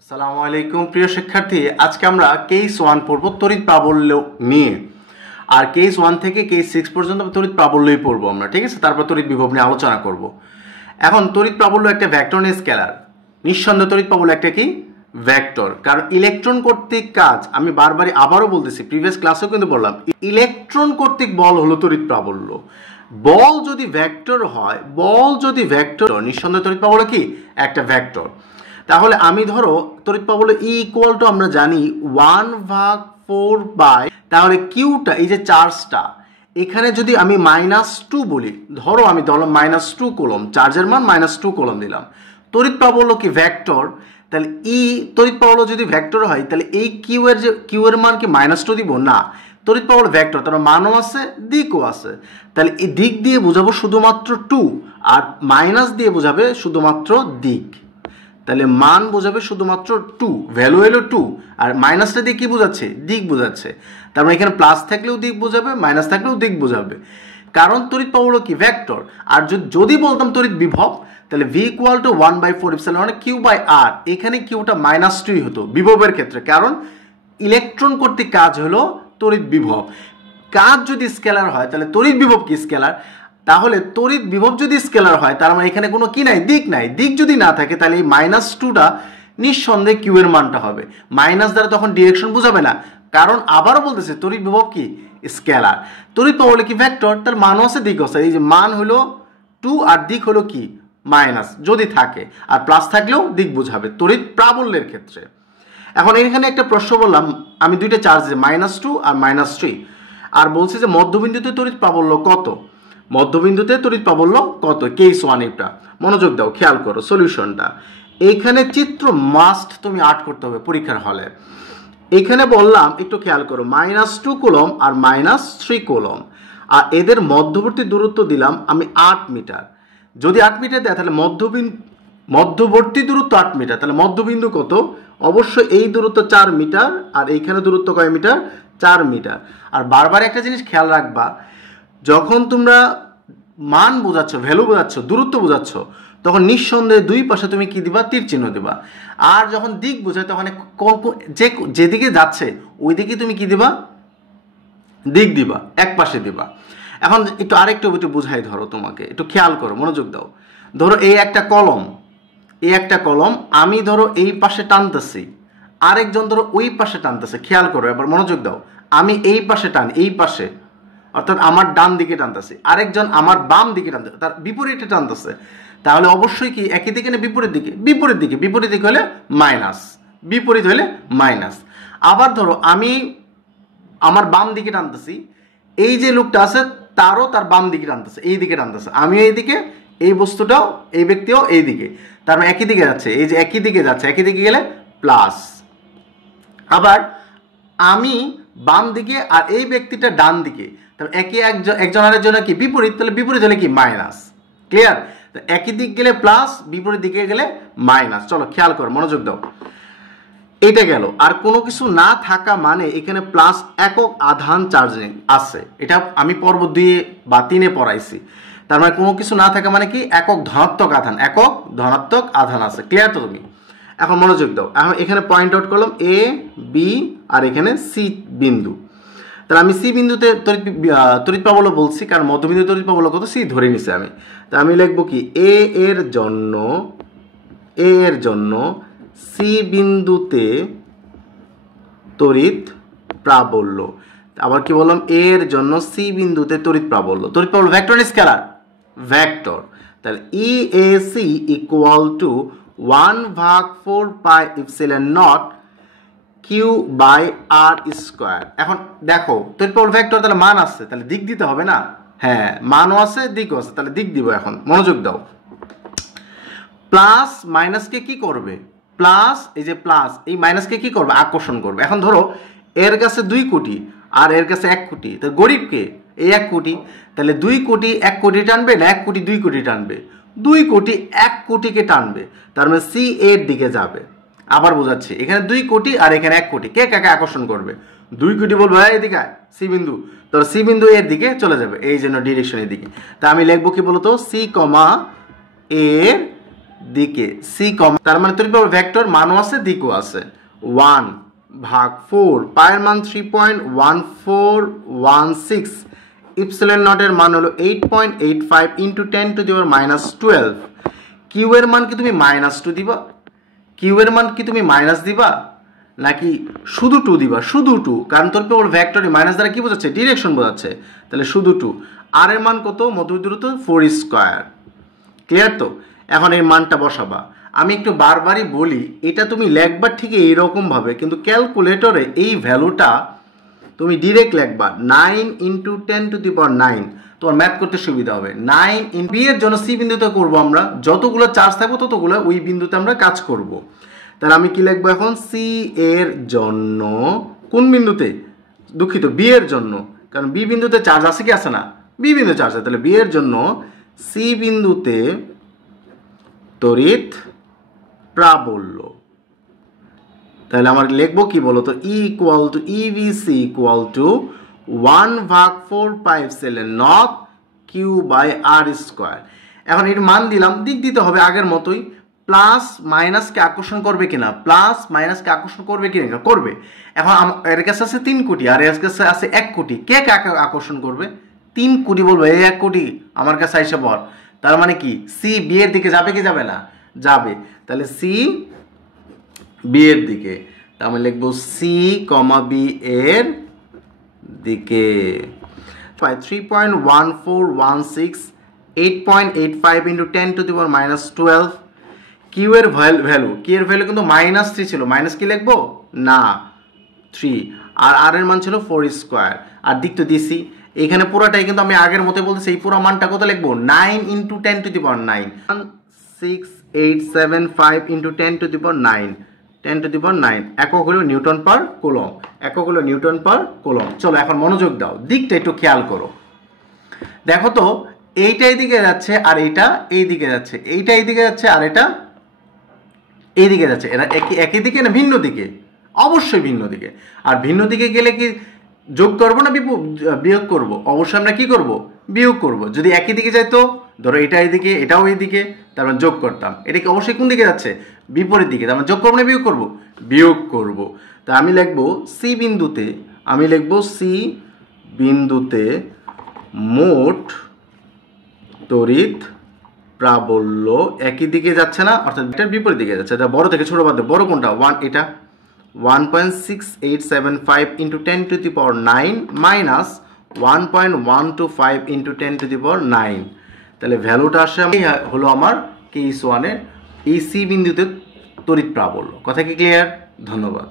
আসসালামু আলাইকুম প্রিয় শিক্ষার্থী, আজকে আমরা কেস 1 পড়ব তড়িৎ প্রাবল্য নিয়ে। আর কেস 1 থেকে কেস 6 পর্যন্ত তড়িৎ প্রাবল্যই পড়ব আমরা, ঠিক আছে? তারপর তড়িৎ বিভব নিয়ে আলোচনা করব। এখন তড়িৎ প্রাবল্য একটা ভেক্টর না স্কেলার? নিঃসন্দেহে তড়িৎ প্রাবল্য একটা কি ভেক্টর, কারণ ইলেকট্রন কর্তৃক কাজ, আমি বারবারই আবারও বলতেছি, প্রিভিয়াস ক্লাসেও কিন্তু বললাম, ইলেকট্রন কর্তৃক বল হলো তড়িৎ প্রাবল্য। বল যদি ভেক্টর হয়, বল যদি ভেক্টর, নিঃসন্দেহে তড়িৎ প্রাবল্য কি একটা ভেক্টর। তাহলে আমি ধরো তড়িৎ প্রাবল্য ই ইকুয়াল টু আমরা জানি 1/4 তাহলে কিউটা, এই যে চার্জটা এখানে যদি আমি -2 বলি, ধরো আমি ধরলাম -2 কুলম, চার্জের মান -2 কুলম দিলাম। তড়িৎ প্রাবল্য কি ভেক্টর, তাহলে ই তড়িৎ প্রাবল্য যদি ভেক্টর হয় তাহলে এই কিউ এর মান কি -2 দিব না? তড়িৎ প্রাবল্য ভেক্টর, তার মানও আছে দিকও আছে, তাহলে এই দিক দিয়ে বোঝাবো শুধুমাত্র 2, আর মাইনাস দিয়ে বোঝাবে শুধুমাত্র দিক। তাহলে মান বোঝাবে শুধুমাত্র 2, ভ্যালু এলো 2, আর মাইনাসটা দিয়ে কি বোঝাচ্ছে? দিক বোঝাচ্ছে। তার মানে এখানে প্লাস থাকলেও দিক বোঝাবে, মাইনাস থাকলেও দিক বোঝাবে, কারণ তড়িৎ প্রাবল্য কি ভেক্টর। আর যদি বলতাম তড়িৎ বিভব, তাহলে v equal to 1/4 Q by R, এখানে কিউটা -2 হতো বিভবের ক্ষেত্রে, কারণ ইলেকট্রন কর্তৃক কাজ হলো তড়িৎ বিভব। কাজ যদি স্কেলার হয় তাহলে তড়িৎ বিভব কি স্কেলার। তাহলে তড়িৎ বিভব যদি স্কেলার হয় তার মানে এখানে কোনো কি নাই, দিক নাই। দিক যদি না থাকে তাহলে এই -2টা নিঃসন্দেহে কিউ এর মানটা হবে। মাইনাস দ্বারা তখন ডিরেকশন বোঝাবে না, কারণ আবারও বলতেছে তড়িৎ বিভব কি স্কেলার। তড়িৎ প্রাবল্য কি ভেক্টর, তার মানও আছে দিক আছে। এই যে মান হলো 2 আর দিক হলো কি মাইনাস, যদি থাকে, আর প্লাস থাকলেও দিক বোঝাবে তড়িৎ প্রাবল্যের ক্ষেত্রে। এখন এখানে একটা প্রশ্ন বললাম, আমি দুইটা চার্জ -2 আর -3, আর বলছি যে মধ্যবিন্দুতে তড়িৎ প্রাবল্য কত। মধ্যবিন্দুতে তড়িৎ প্রাবল্য কত, কেস 1 এটা। মনোযোগ দাও, খেয়াল করো সলিউশনটা। এইখানে চিত্র মাস্ট তুমি আর্ট করতে হবে পরীক্ষার হলে। এখানে বললাম একটু খেয়াল করো, -2 কুলম আর -3 কুলম, আর এদের মধ্যবর্তী দূরত্ব দিলাম আমি 8 মিটার। যদি 8 মিটার দেয় তাহলে মধ্যবর্তী দূরত্ব 8 মিটার, তাহলে মধ্যবিন্দু কত? অবশ্যই এই দূরত্ব 4 মিটার, আর এইখানে দূরত্ব কয় মিটার? 4 মিটার। আর বারবার একটা জিনিস খেয়াল রাখবা, যখন তোমরা মান বোঝাচ্ছ, ভ্যালু বোঝাচ্ছ, দূরত্ব বোঝাচ্ছ, তখন নিঃসন্দেহে দুই পাশে তুমি কি দিবা? তীর চিহ্ন দিবা। আর যখন দিক বোঝায় তখন যেদিকে যাচ্ছে ওই দিকে তুমি কি দিবা? দিক দিবা, এক পাশে দিবা। এখন একটু আরেকটু বুঝাই, ধরো তোমাকে একটু খেয়াল করো, মনোযোগ দাও। ধরো এই একটা কলম, আমি ধরো এই পাশে টানতেছি, আরেকজন ধরো ওই পাশে টানতেছে। খেয়াল করো, এবার মনোযোগ দাও। আমি এই পাশে টান, এই পাশে, অর্থাৎ আমার ডান দিকে টানতেছে, আরেকজন আমার বাম দিকে টানতেছে, তার বিপরীতে টানতেছে। তাহলে অবশ্যই কি একই দিকে না বিপরীত দিকে? বিপরীত দিকে হলে মাইনাস, বিপরীত হলে মাইনাস। আবার ধরো আমি আমার বাম দিকে টানতেছি, এই যে লোকটা আছে তারও তার বাম দিকে টানতেছে, এই দিকে টানতেছে, আমিও এই দিকে, এই বস্তুটাও, এই ব্যক্তিও এই দিকে, তার মানে একই দিকে যাচ্ছে। এই যে একই দিকে যাচ্ছে, একই দিকে গেলে প্লাস। আবার আমি বাম দিকে আর এই ব্যক্তিটা ডান দিকে, তাহলে একজন আরেকজনের কি বিপরীত, তাহলে বিপরীত হলে কি মাইনাস। ক্লিয়ার? একই দিক গেলে প্লাস, বিপরীত দিকে গেলে মাইনাস। চলো খেয়াল করো, মনোযোগ দাও। এটা গেল। আর কোনো কিছু না থাকা মানে এখানে প্লাস একক আধান চার্জিং আছে, এটা আমি পর্ব 2 বা 3 পড়াইছি। তার মানে কোনো কিছু না থাকা মানে কি একক ধনাত্মক আধান আছে। ক্লিয়ার তো তুমি? এখন মনোযোগ দাও। এখন এখানে পয়েন্ট আউট করলাম এ বি আর এখানে সি বিন্দু। তাহলে আমি সি বিন্দুতে তড়িৎ প্রাবল্য বলছি, কারণ মধ্যবিন্দু তড়িৎ প্রাবল্য কত সি ধরে নিছি আমি। তা আমি লিখবো কি এ এর জন্য সি বিন্দুতে তড়িৎ প্রাবল্য। আবার কি বললাম? এর জন্য সি বিন্দুতে তড়িৎ প্রাবল্য। তড়িৎ প্রাবল্য ভেক্টর না স্কেলার? ভেক্টর। তাহলে E A C equal to 1/4 Q by R square. এখন দেখো তড়িৎ প্রাবল্য ভেক্টর, তাহলে মান আছে, তাহলে দিক দিতে হবে না? হ্যাঁ, মানও আছে দিকও আছে, তাহলে দিক দিব। এখন মনোযোগ দাও। প্লাস মাইনাসকে কি করবে? প্লাস, এই যে প্লাস, এই মাইনাসকে কি করবে? আকর্ষণ করবে। এখন ধরো এর কাছে 2 কোটি আর এর কাছে 1 কোটি, তো গরিবকে এই 1 কোটি, তাহলে 2 কোটি 1 কোটি টানবে না 1 কোটি 2 কোটি টানবে? 2 কোটি 1 কোটিকে টানবে, তার মানে সি এর দিকে যাবে। আবার বোঝাচ্ছি, এখানে 2 কোটি আর এখানে 1 কোটি, কে কাকে আকর্ষণ করবে? 2 কোটি বলবো এদিকে সি বিন্দু, তো সি বিন্দু এর দিকে চলে যাবে, এই জন্য ডিরেকশনের দিকে। তা আমি লিখবো কি বলতো? সি কমা এর দিকে সি কমা, তার মানে তড়িৎ প্রবাহ ভেক্টর মানও আছে দিকও আছে। 1/4 পায়ের মান 3.1416, ইপসিলন নটের মান হলো 8.85 into 10 to the power -12। Q এর মান কি তুমি -2 দিবা, কিউ এর মান কি তুমি মাইনাস দিবা নাকি শুধু 2 দিবা? শুধু 2, কারণ তড়িৎ প্রবাহ ভেক্টরে মাইনাস দ্বারা কি বোঝাচ্ছে? ডিরেকশন বোঝাচ্ছে, তাহলে শুধু 2। আর এর মান কত? মধ্যবিন্দু দূরত্ব 4 স্কয়ার। ক্লিয়ার তো? এখন এই মানটা বসাবা। আমি একটু বারবারই বলি, এটা তুমি লেখবা ঠিক এইরকম ভাবে, কিন্তু ক্যালকুলেটরে এই ভ্যালুটা তুমি ডিরেক্ট লিখবা 9 ইন্টু 10 টু দি পাওয়ার 9, তোমার ম্যাথ করতে সুবিধা হবে। 9 ইন বি এর জন্য সি বিন্দুতে করব আমরা, যতগুলো চার্জ থাকবে ততগুলো ওই বিন্দুতে আমরা কাজ করব। তাহলে আমি কি লিখবো এখন? সি এর জন্য কোন বিন্দুতে? দুঃখিত, বি এর জন্য, কারণ বি বিন্দুতে চার্জ আছে কি আছে না? বি বিন্দু চার্জ আছে, তাহলে বি এর জন্য সি বিন্দুতে তড়িৎ প্রাবল্য। তাহলে আমার লিখবো কি বলো তো? ই ইকুয়াল টু ইভিসি equal to 1/4 pi epsilon naught Q by R square. এখন এর মান দিলাম, দিক দিতে হবে আগের মতোই। প্লাস মাইনাসকে আকর্ষণ করবে কিনা? প্লাস মাইনাসকে আকর্ষণ করবে কিনা? করবে। এখন এর কাছে আছে 3 কোটি আর এর কাছে আছে 1 কোটি, কে কাকে আকর্ষণ করবে? 3 কোটি বলবো এই 1 কোটি আমার কাছে আইসা বল। তার মানে কি সি বি এর দিকে যাবে কি যাবে না? যাবে। তাহলে সি বি এর দিকে, তার মানে লিখবো সি কমা বি এর দিকে। 3.1416 8.85 into 10 to the power -12। Q এর ভ্যালু, কি এর ভ্যালু কিন্তু -3 ছিল, মাইনাস কি লিখবো না 3, আর আর এর মান ছিল 4 স্কয়ার, আর দিক তো দিছি। এখানে পুরোটাই কিন্তু আমি আগের মতো বলতেছি, এই পুরো মানটা কত লিখবো? 9 into 10 to the power 9, 16875 into 10 to the power 9, 10 to the power 9। একক হলো নিউটন পার কুলম, একক হলো নিউটন পার কুলম। চলো এখন মনোযোগ দাও, দিকটা একটু খেয়াল করো। দেখো তো, এইটা এইদিকে যাচ্ছে আর এইটা এইদিকে যাচ্ছে, এইটা এইদিকে যাচ্ছে আর এটা এইদিকে যাচ্ছে। এরা একই দিকে না ভিন্ন দিকে? অবশ্যই ভিন্ন দিকে। আর ভিন্ন দিকে গেলে কি যোগ করবো না বিয়োগ করব? অবশ্যই আমরা কি করব? বিয়োগ করব। যদি একই দিকে যাইতো, ধরো এটা এইদিকে এটাও এইদিকে, তার মানে যোগ করতাম। এটা কি অবশ্যই কোন দিকে যাচ্ছে? বিপরীত দিকে, তার মানে যোগ করবো না বিয়োগ করব? বিয়োগ করব। তা আমি লিখবো সি বিন্দুতে, আমি লিখবো সি বিন্দুতে মোট তড়িৎ প্রাবল্য একই দিকে যাচ্ছে না, অর্থাৎ এটার বিপরীত দিকে যাচ্ছে। এটা বড় থেকে ছোট বাদ দেব। বড় কোনটা? 1, এটা 1.6875 into 10 to the power 9 minus 1.125 into 10 to the power 9। তাহলে ভ্যালুটা আসে হলো আমার কেস 1 এর এই সি বিন্দুতে তড়িৎ প্রাবল্য। কথা কি ক্লিয়ার? ধন্যবাদ।